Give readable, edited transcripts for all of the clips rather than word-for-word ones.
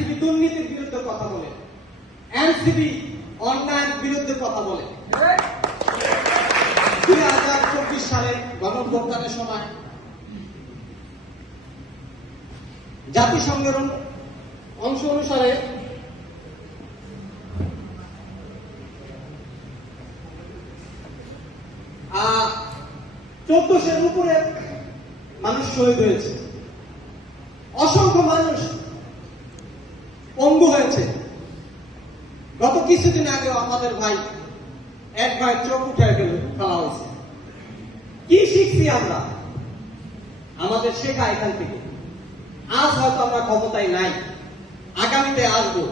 NCP দুর্নীতির বিরুদ্ধে কথা বলে, এনসিপি অন্যায়ের বিরুদ্ধে কথা বলে। 2024 সালে গণঅভ্যুত্থানের সময় জাতিসংঘের অংশ অনুসারে আহ 1400-এর উপরে মানুষ শহীদ হয়েছে, অসংখ্য মানুষ পঙ্গু হয়েছে। গত কিছুদিন আগেও আমাদের এক ভাই চোখ উঠে ফেলা হয়েছে। কি শিখছি আমরা? আমাদের শেখা এখান থেকে। আজ হয়তো আমরা ক্ষমতায় নাই, আগামীতে আসবো,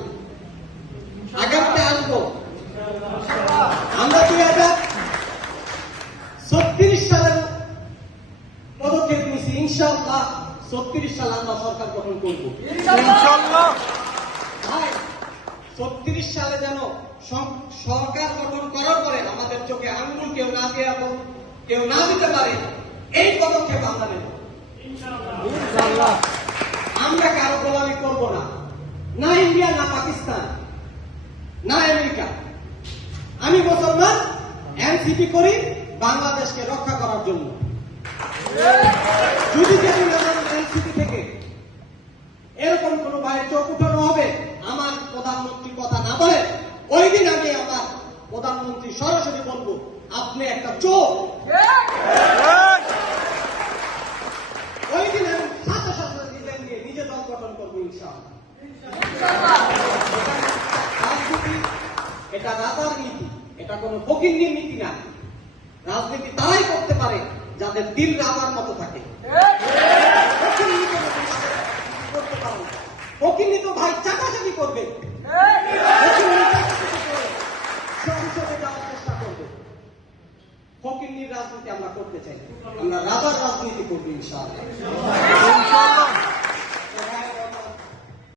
আমরা 2036 সালের পদক্ষেপ নিয়েছি। ইনশাআল্লাহ 36 সালে আমরা সরকার গঠন করব। ইনশাআল্লাহ ভাই, 36 সালে যেন সরকার গঠন করার পরে আমাদের চোখে আঙ্গুল কেউ না দিতে পারে, এই পদক্ষেপ আমরা নেব ইনশাআল্লাহ। আমরা কারো গোলামি করব না, না ইন্ডিয়া, না পাকিস্তান, না আমেরিকা। আমি মুসলমান, এনসিপি করি বাংলাদেশকে রক্ষা করার জন্য। যদি যেদিন এনসিপি থেকে এরকম কোন ভাইয়ের চোখ উঠানো হবে, আমার প্রধানমন্ত্রী কথা না বলে, ওই দিন আমি আমার প্রধানমন্ত্রী সরাসরি বলবো, আপনি একটা চোর। ওই দিন আমি সাথে সাথে নিজে দল গঠন করবো ইনশাআল্লাহ। রাজনীতি এটা রাজার নীতি, এটা কোন ফকিন্নির নীতি না। রাজনীতি তারাই করতে পারে যাদের দিল রাজার মতো থাকে। ফকিন্নি তো ভাই চাকাচাকি করবে, সংসদে যাওয়ার চেষ্টা করবে। ফকিন্নির রাজনীতি আমরা করতে চাই, আমরা রাজার রাজনীতি করবো ইনশাআল্লাহ।